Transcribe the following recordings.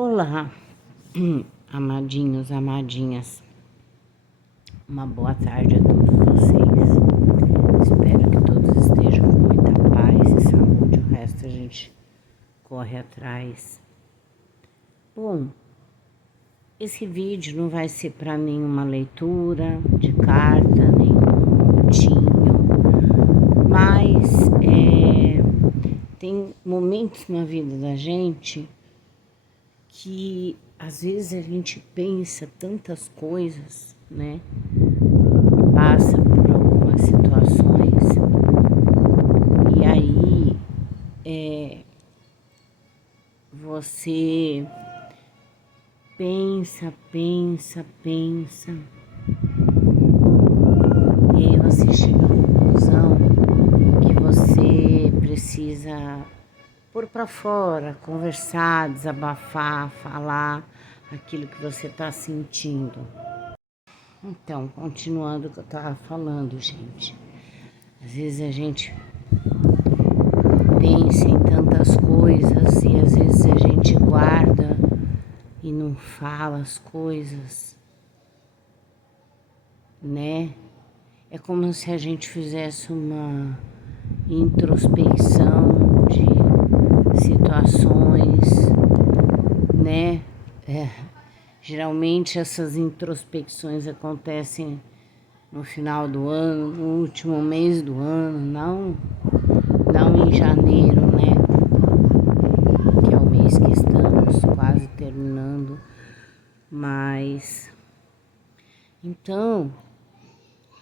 Olá, amadinhos, amadinhas, uma boa tarde a todos vocês. Espero que todos estejam com muita paz e saúde, o resto a gente corre atrás. Bom, esse vídeo não vai ser para nenhuma leitura de carta, nenhum montinho, mas tem momentos na vida da gente que às vezes a gente pensa tantas coisas, né? Passa por algumas situações e aí você pensa e aí você chega à conclusão que você precisa pôr para fora, conversar, desabafar, falar aquilo que você está sentindo. Então, continuando o que eu estava falando, gente. Às vezes a gente pensa em tantas coisas e às vezes a gente guarda e não fala as coisas, né? É como se a gente fizesse uma introspecção de situações, né? Geralmente essas introspecções acontecem no final do ano, no último mês do ano, não em janeiro, né? Que é o mês que estamos quase terminando, mas então,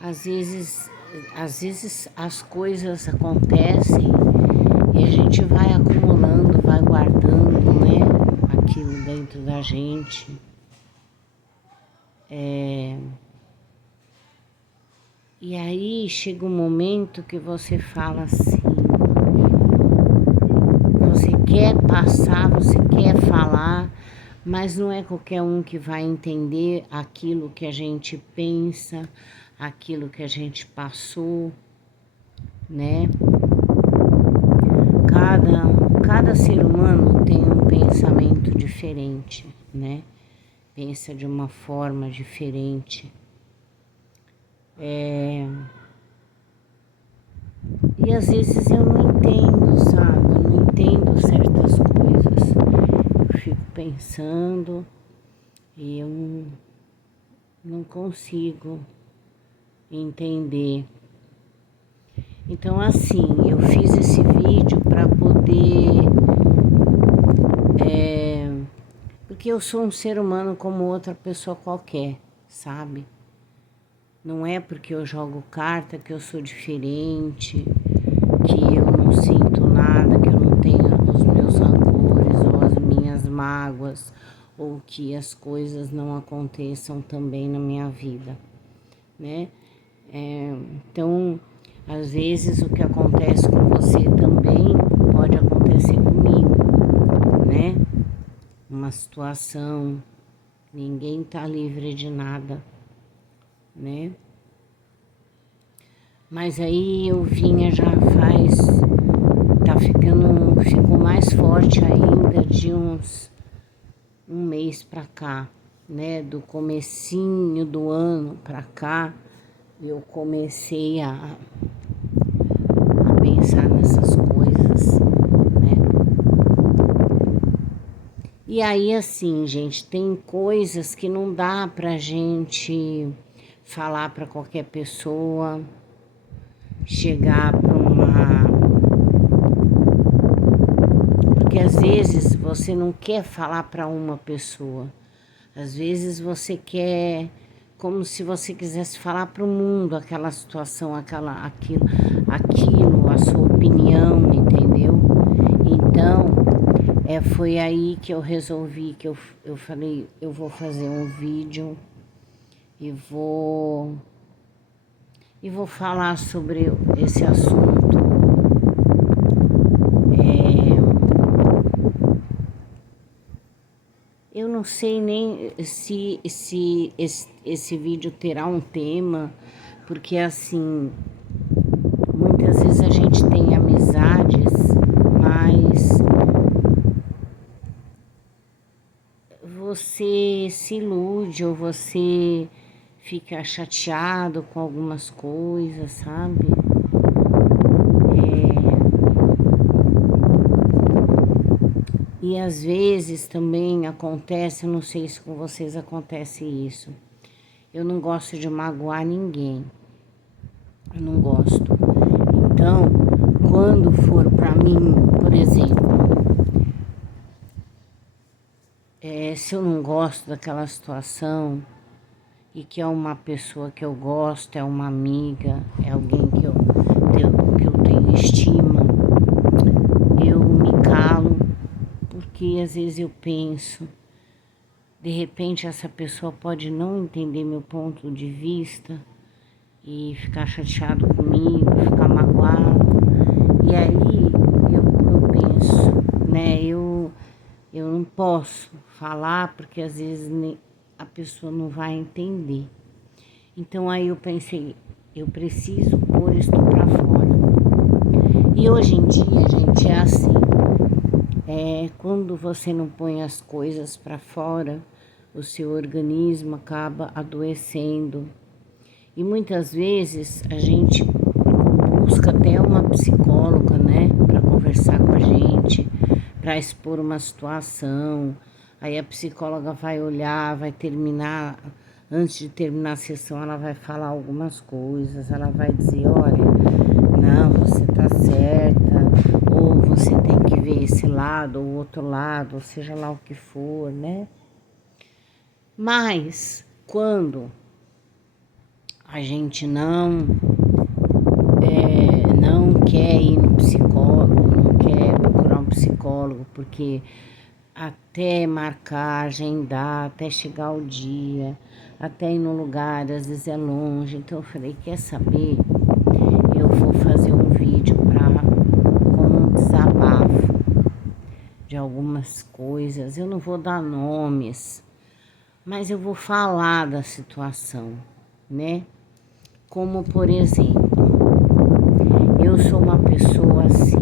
às vezes as coisas acontecem e a gente vai acumulando, vai guardando, né, aquilo dentro da gente. E aí chega um momento que você fala assim, você quer passar, você quer falar, mas não é qualquer um que vai entender aquilo que a gente pensa, aquilo que a gente passou, né? Cada ser humano tem um pensamento diferente, né? Pensa de uma forma diferente. E às vezes eu não entendo, sabe? Eu não entendo certas coisas. Eu fico pensando e eu não consigo entender. Então, assim, eu fiz esse vídeo para poder... porque eu sou um ser humano como outra pessoa qualquer, sabe? Não é porque eu jogo carta que eu sou diferente, que eu não sinto nada, que eu não tenho os meus rancores ou as minhas mágoas, ou que as coisas não aconteçam também na minha vida, né? Então, às vezes o que acontece com você também pode acontecer comigo, né? Uma situação, ninguém tá livre de nada, né? Mas aí eu vinha já ficou mais forte ainda de um mês pra cá, né? Do comecinho do ano pra cá, eu comecei a pensar nessas coisas, né? E aí, assim, gente, tem coisas que não dá pra gente falar pra qualquer pessoa, chegar pra Porque às vezes você não quer falar pra uma pessoa, às vezes você quer, como se você quisesse falar para o mundo aquela situação, aquilo, a sua opinião, entendeu? Então, foi aí que eu resolvi, que eu falei, eu vou fazer um vídeo e vou falar sobre esse assunto. Eu não sei nem se esse vídeo terá um tema, porque assim, muitas vezes a gente tem amizades, mas você se ilude ou você fica chateado com algumas coisas, sabe? E às vezes também acontece, eu não sei se com vocês acontece isso. Eu não gosto de magoar ninguém. Eu não gosto. Então, quando for pra mim, por exemplo, se eu não gosto daquela situação e que é uma pessoa que eu gosto, é uma amiga, é alguém que eu tenho estima, eu me calo, porque às vezes eu penso, de repente essa pessoa pode não entender meu ponto de vista e ficar chateado comigo, ficar magoado. E aí eu penso, né? Eu não posso falar porque às vezes a pessoa não vai entender. Então aí eu pensei, eu preciso pôr isso pra fora. E hoje em dia, gente, é assim. Quando você não põe as coisas pra fora, o seu organismo acaba adoecendo. E muitas vezes a gente busca até uma psicóloga, né, para conversar com a gente, para expor uma situação. Aí a psicóloga vai olhar, vai terminar, antes de terminar a sessão, ela vai falar algumas coisas, ela vai dizer, olha, não, você tá certa, ou você tem que ver esse lado, ou outro lado, ou seja lá o que for, né? Mas quando a gente não quer ir no psicólogo, não quer procurar um psicólogo, porque até marcar, agendar, até chegar o dia, até ir no lugar, às vezes é longe. Então eu falei, quer saber? Eu vou fazer um vídeo como um desabafo de algumas coisas. Eu não vou dar nomes, mas eu vou falar da situação, né? Como, por exemplo, eu sou uma pessoa assim,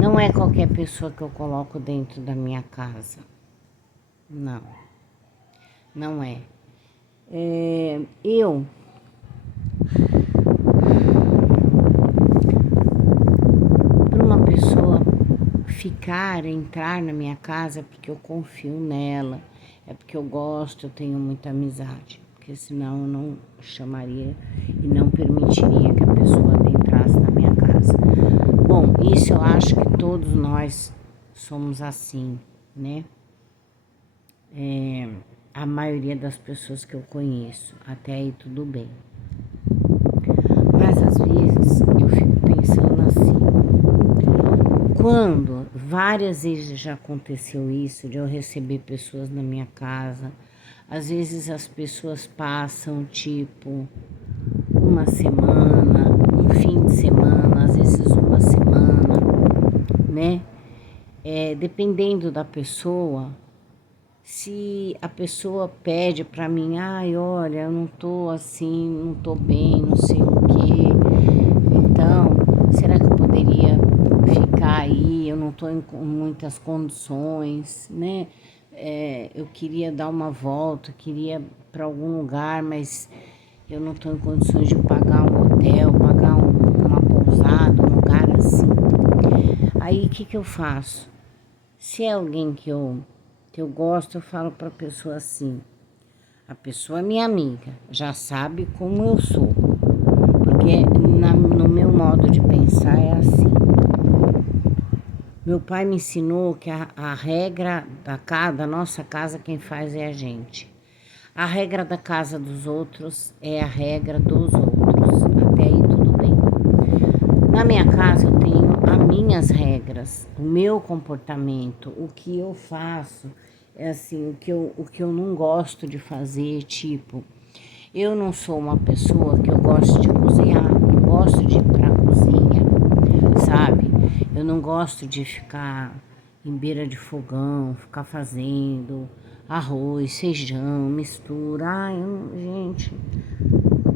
não é qualquer pessoa que eu coloco dentro da minha casa, não, não é. Eu, para uma pessoa entrar na minha casa, é porque eu confio nela, é porque eu gosto, eu tenho muita amizade. Porque senão eu não chamaria e não permitiria que a pessoa entrasse na minha casa. Bom, isso eu acho que todos nós somos assim, né? A maioria das pessoas que eu conheço, até aí tudo bem. Mas às vezes eu fico pensando assim, quando várias vezes já aconteceu isso, de eu receber pessoas na minha casa. Às vezes as pessoas passam tipo uma semana, um fim de semana, às vezes uma semana, né? Dependendo da pessoa, se a pessoa pede pra mim, ai, olha, eu não tô assim, não tô bem, não sei o quê, então, será que eu poderia ficar aí? Eu não tô em muitas condições, né? Eu queria dar uma volta, queria para algum lugar, mas eu não estou em condições de pagar um hotel, pagar uma pousada, um lugar assim. Aí o que eu faço? Se é alguém que eu gosto, eu falo para a pessoa assim, a pessoa é minha amiga, já sabe como eu sou, porque no meu modo de pensar é assim. Meu pai me ensinou que a regra da nossa casa, quem faz é a gente. A regra da casa dos outros é a regra dos outros. Até aí tudo bem. Na minha casa eu tenho as minhas regras, o meu comportamento, o que eu faço, é assim, o que eu não gosto de fazer, tipo, eu não sou uma pessoa que eu gosto de cozinhar, não gosto de ir pra cozinha, sabe? Eu não gosto de ficar em beira de fogão, ficar fazendo arroz, feijão, mistura. Ai, gente,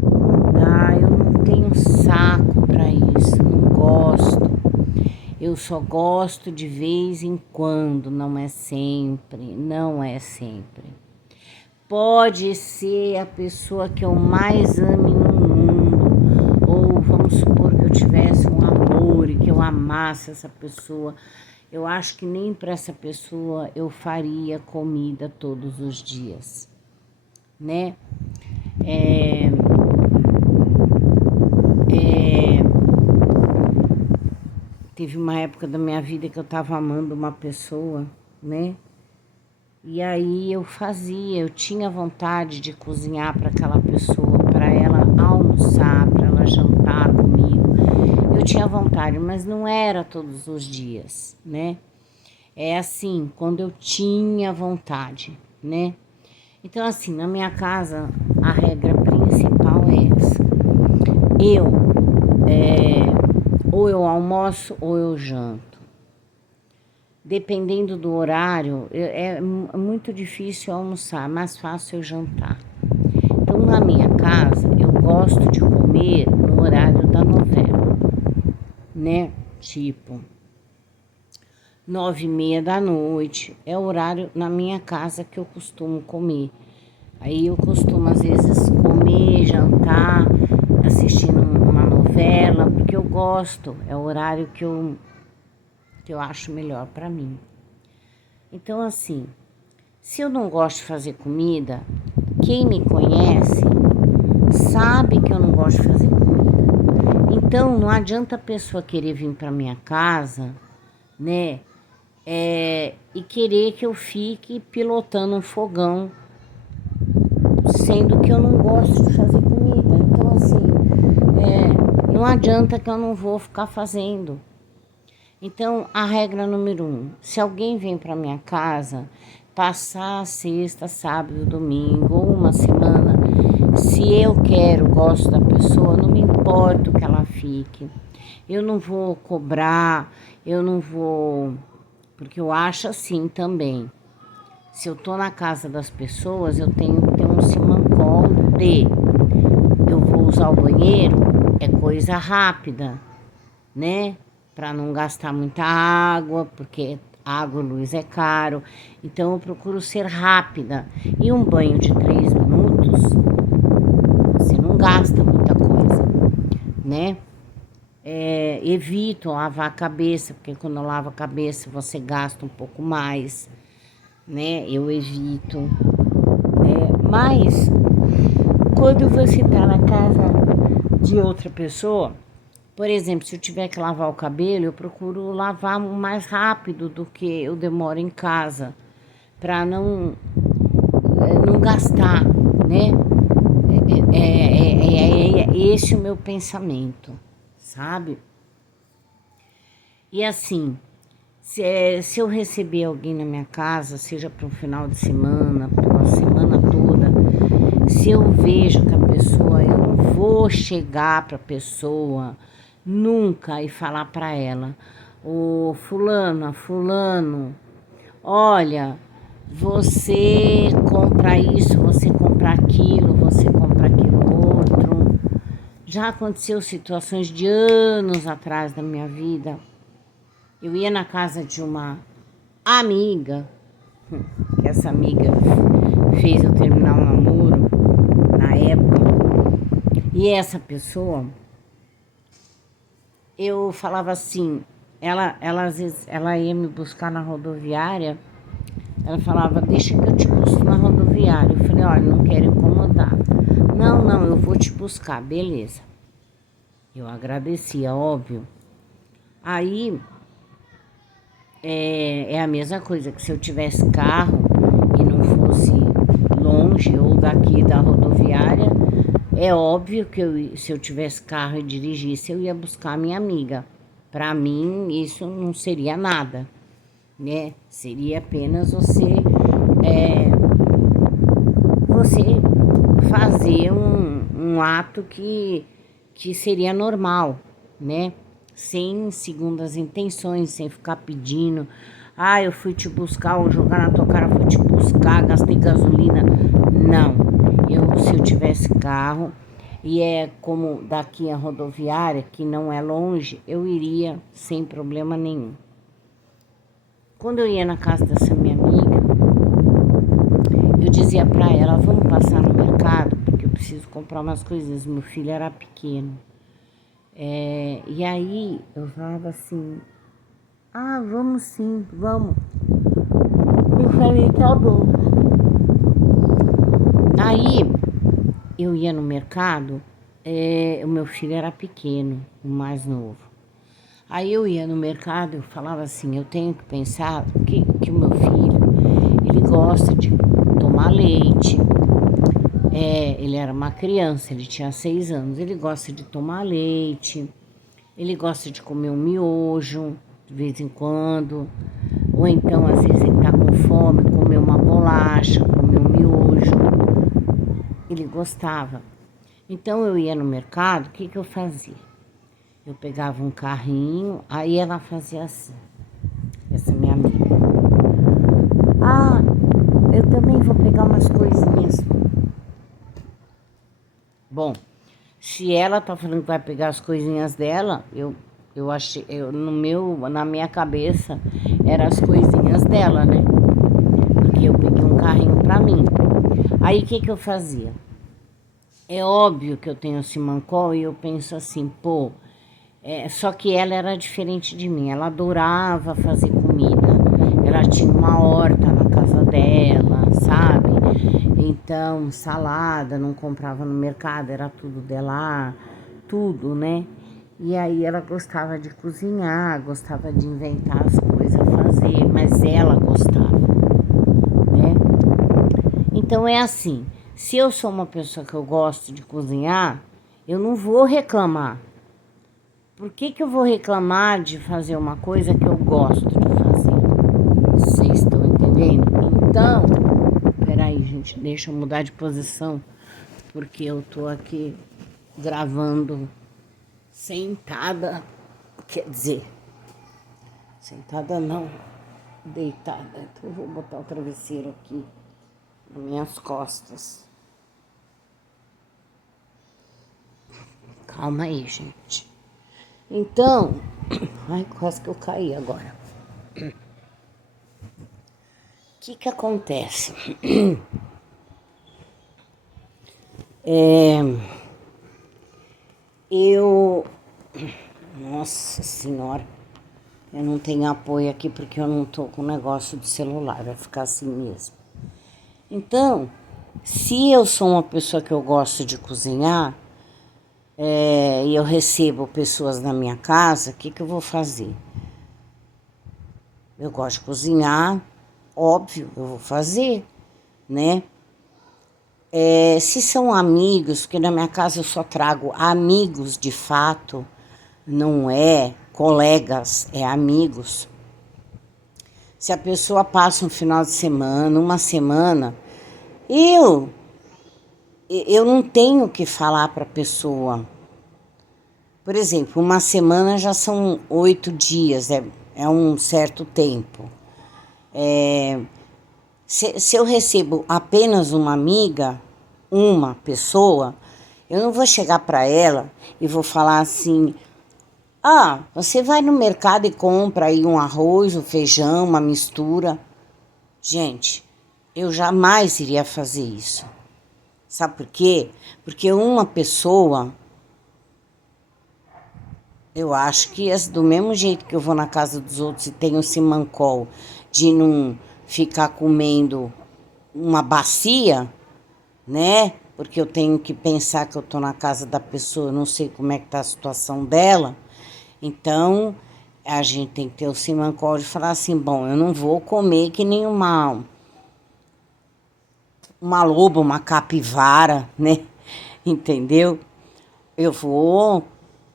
não dá, eu não tenho saco pra isso, não gosto. Eu só gosto de vez em quando, não é sempre, não é sempre. Pode ser a pessoa que eu mais ame no mundo, ou vamos supor que eu tivesse um amor e que eu amasse essa pessoa. Eu acho que nem para essa pessoa eu faria comida todos os dias, né? Teve uma época da minha vida que eu tava amando uma pessoa, né? E aí eu tinha vontade de cozinhar para aquela pessoa, para ela almoçar, para ela jantar comigo. Eu tinha vontade, mas não era todos os dias, né? É assim, quando eu tinha vontade, né? Então, assim, na minha casa, a regra principal é essa. Ou eu almoço ou eu janto. Dependendo do horário, é muito difícil almoçar, é mais fácil eu jantar. Então, na minha casa, eu gosto de comer no horário da novela, né? Tipo, 9h30 é o horário na minha casa que eu costumo comer. Aí eu costumo, às vezes, comer, jantar, assistindo uma novela, porque eu gosto, é o horário que eu acho melhor para mim. Então, assim, se eu não gosto de fazer comida, quem me conhece sabe que eu não gosto de fazer comida. Então, não adianta a pessoa querer vir para minha casa, né, e querer que eu fique pilotando um fogão, sendo que eu não gosto de fazer comida. Então, assim, não adianta que eu não vou ficar fazendo. Então, a regra número 1, se alguém vem para minha casa, passar sexta, sábado, domingo ou uma semana, se eu quero, gosto da pessoa, não me importa que ela fique. Eu não vou cobrar, eu não vou... Porque eu acho assim também. Se eu tô na casa das pessoas, eu tenho que ter um simancol de... Eu vou usar o banheiro, é coisa rápida, né? Para não gastar muita água, porque água e luz é caro. Então eu procuro ser rápida. E um banho de 3 minutos, você não gasta muita coisa, né? Evito lavar a cabeça, porque quando eu lavo a cabeça você gasta um pouco mais, né? Eu evito, né? Mas quando você tá na casa de outra pessoa, por exemplo, se eu tiver que lavar o cabelo, eu procuro lavar mais rápido do que eu demoro em casa, para não gastar, né? É esse o meu pensamento, sabe? E assim, se eu receber alguém na minha casa, seja para um final de semana, para uma semana toda, se eu vejo que a pessoa, eu não vou chegar para a pessoa nunca e falar para ela, ô fulano, olha, você compra isso, você compra aquilo outro. Já aconteceu situações de anos atrás da minha vida. Eu ia na casa de uma amiga, que essa amiga fez eu terminar um namoro na época, e essa pessoa, eu falava assim, ela às vezes, ela ia me buscar na rodoviária, ela falava, deixa que eu te busco na rodoviária. Eu falei, olha, não quero incomodar. Não, eu vou te buscar, beleza. Eu agradecia, óbvio. Aí, é a mesma coisa que se eu tivesse carro e não fosse longe ou daqui da rodoviária, é óbvio que se eu tivesse carro e dirigisse, eu ia buscar a minha amiga. Para mim, isso não seria nada, né? Seria apenas você fazer um ato que seria normal, né? Sem segundas intenções, sem ficar pedindo, eu fui te buscar, ou jogar na tua cara, fui te buscar, gastei gasolina. Não, se eu tivesse carro, e é como daqui a rodoviária, que não é longe, eu iria sem problema nenhum. Quando eu ia na casa dessa minha amiga, eu dizia pra ela, vamos passar no mercado, porque eu preciso comprar umas coisinhas, meu filho era pequeno. E aí eu falava assim, vamos sim, vamos. Eu falei, tá bom. Aí eu ia no mercado, o meu filho era pequeno, o mais novo. Aí eu ia no mercado, eu falava assim, eu tenho que pensar que o meu filho, ele gosta de tomar leite. Ele era uma criança, ele tinha 6 anos, ele gosta de tomar leite, ele gosta de comer um miojo de vez em quando, ou então às vezes ele tá com fome, comer uma bolacha, comer um miojo, ele gostava. Então eu ia no mercado, o que eu fazia? Eu pegava um carrinho, aí ela fazia assim, essa minha amiga. Eu também vou pegar umas coisinhas. Bom, se ela tá falando que vai pegar as coisinhas dela, eu achei, na minha cabeça, eram as coisinhas dela, né? Porque eu peguei um carrinho pra mim. Aí o que eu fazia? É óbvio que eu tenho Simancol e eu penso assim, só que ela era diferente de mim, ela adorava fazer comida, ela tinha uma horta na casa dela, sabe? Então, salada, não comprava no mercado, era tudo dela, tudo, né? E aí ela gostava de cozinhar, gostava de inventar as coisas, fazer, mas ela gostava, né? Então é assim, se eu sou uma pessoa que eu gosto de cozinhar, eu não vou reclamar. Por que eu vou reclamar de fazer uma coisa que eu gosto de fazer? Vocês estão entendendo? Então, peraí, gente, deixa eu mudar de posição, porque eu tô aqui gravando sentada, quer dizer, sentada não, deitada. Então eu vou botar o travesseiro aqui nas minhas costas. Calma aí, gente. Então, ai, quase que eu caí agora. O que acontece? Nossa senhora, eu não tenho apoio aqui porque eu não tô com negócio de celular, vai ficar assim mesmo. Então, se eu sou uma pessoa que eu gosto de cozinhar, e eu recebo pessoas na minha casa, o que eu vou fazer? Eu gosto de cozinhar, óbvio, eu vou fazer, né? Se são amigos, porque na minha casa eu só trago amigos de fato, não é colegas, é amigos. Se a pessoa passa um final de semana, uma semana, eu não tenho que falar para a pessoa. Por exemplo, uma semana já são 8 dias, é um certo tempo. Se eu recebo apenas uma amiga, uma pessoa, eu não vou chegar para ela e vou falar assim, você vai no mercado e compra aí um arroz, um feijão, uma mistura. Gente, eu jamais iria fazer isso. Sabe por quê? Porque uma pessoa, eu acho que do mesmo jeito que eu vou na casa dos outros e tenho simancol de não ficar comendo uma bacia, né? Porque eu tenho que pensar que eu tô na casa da pessoa, eu não sei como é que tá a situação dela. Então, a gente tem que ter o simancol de falar assim, bom, eu não vou comer que nem uma loba, uma capivara, né? Entendeu? Eu vou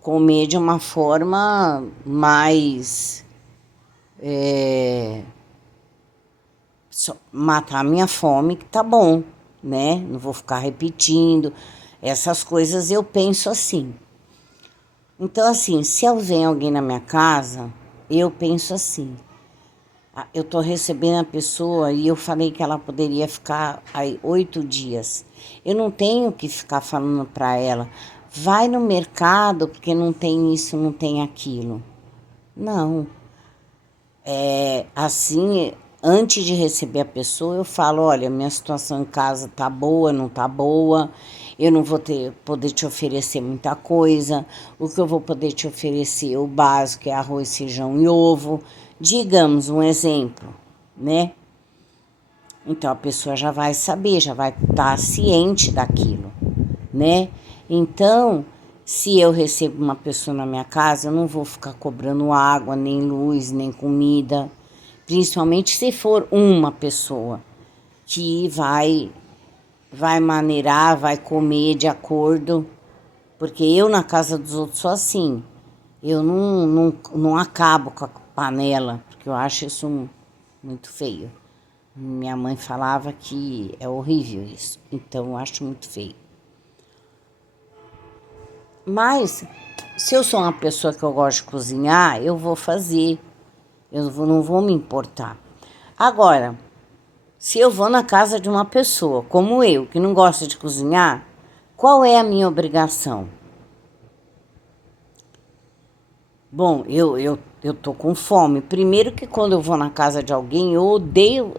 comer de uma forma mais matar a minha fome, que tá bom, né? Não vou ficar repetindo. Essas coisas eu penso assim. Então, assim, se vem alguém na minha casa, eu penso assim. Eu tô recebendo a pessoa e eu falei que ela poderia ficar aí 8 dias. Eu não tenho que ficar falando para ela, vai no mercado porque não tem isso, não tem aquilo. Não. Assim, antes de receber a pessoa, eu falo, olha, minha situação em casa tá boa, não tá boa, eu não vou poder te oferecer muita coisa, o que eu vou poder te oferecer, o básico é arroz, feijão e ovo, digamos um exemplo, né? Então a pessoa já vai saber, já vai estar ciente daquilo, né? Então, se eu recebo uma pessoa na minha casa, eu não vou ficar cobrando água, nem luz, nem comida, principalmente se for uma pessoa que vai maneirar, vai comer de acordo, porque eu na casa dos outros sou assim. Eu não acabo com a panela, porque eu acho isso muito feio. Minha mãe falava que é horrível isso, então eu acho muito feio. Mas, se eu sou uma pessoa que eu gosto de cozinhar, eu vou fazer. Não vou me importar. Agora, se eu vou na casa de uma pessoa, como eu, que não gosta de cozinhar, qual é a minha obrigação? Bom, eu tô com fome. Primeiro que quando eu vou na casa de alguém, eu odeio,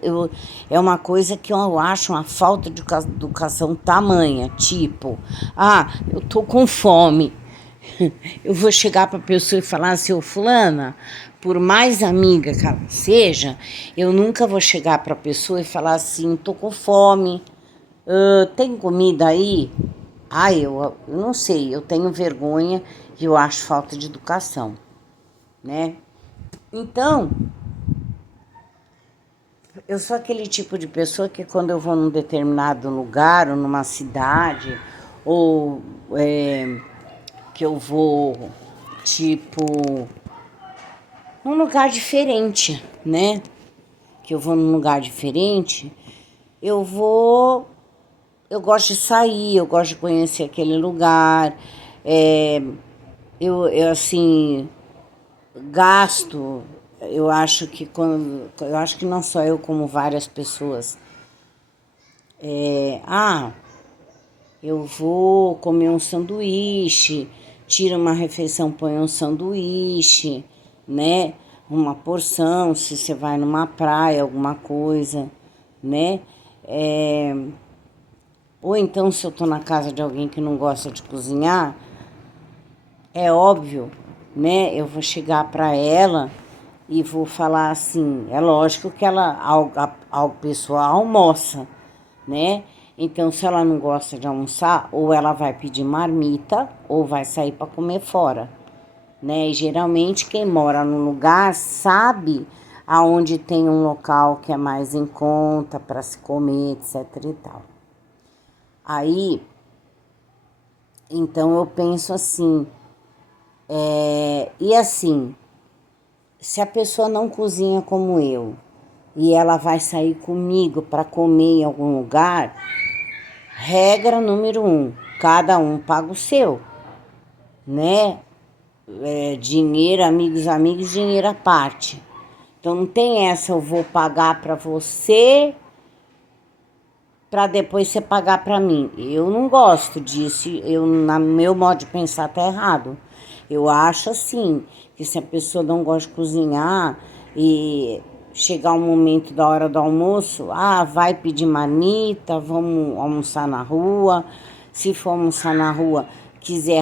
é uma coisa que eu acho uma falta de educação tamanha. Tipo, eu tô com fome. Eu vou chegar para a pessoa e falar assim, ô fulana, por mais amiga que ela seja, eu nunca vou chegar para a pessoa e falar assim, tô com fome, tem comida aí? Eu não sei, eu tenho vergonha e eu acho falta de educação, né? Então, eu sou aquele tipo de pessoa que quando eu vou num determinado lugar, ou numa cidade, ou que eu vou, tipo, num lugar diferente, né? Que eu vou num lugar diferente, eu gosto de sair, eu gosto de conhecer aquele lugar, eu assim, gasto, eu acho que não só eu, como várias pessoas, eu vou comer um sanduíche, tira uma refeição, põe um sanduíche, né? Uma porção, se você vai numa praia, alguma coisa, né? Ou então, se eu tô na casa de alguém que não gosta de cozinhar, é óbvio, né? Eu vou chegar para ela e vou falar assim, é lógico que a pessoa almoça, né? Então, se ela não gosta de almoçar, ou ela vai pedir marmita, ou vai sair para comer fora, né? E geralmente quem mora num lugar sabe aonde tem um local que é mais em conta para se comer, etc e tal. Aí, então eu penso assim, e assim, se a pessoa não cozinha como eu, e ela vai sair comigo para comer em algum lugar, regra número 1, cada um paga o seu, né? Dinheiro, amigos, dinheiro à parte. Então não tem essa, eu vou pagar para você para depois você pagar para mim. Eu não gosto disso, no meu modo de pensar tá errado. Eu acho assim, que se a pessoa não gosta de cozinhar e chegar o momento da hora do almoço, vai pedir marmita, vamos almoçar na rua. Se for almoçar na rua, quiser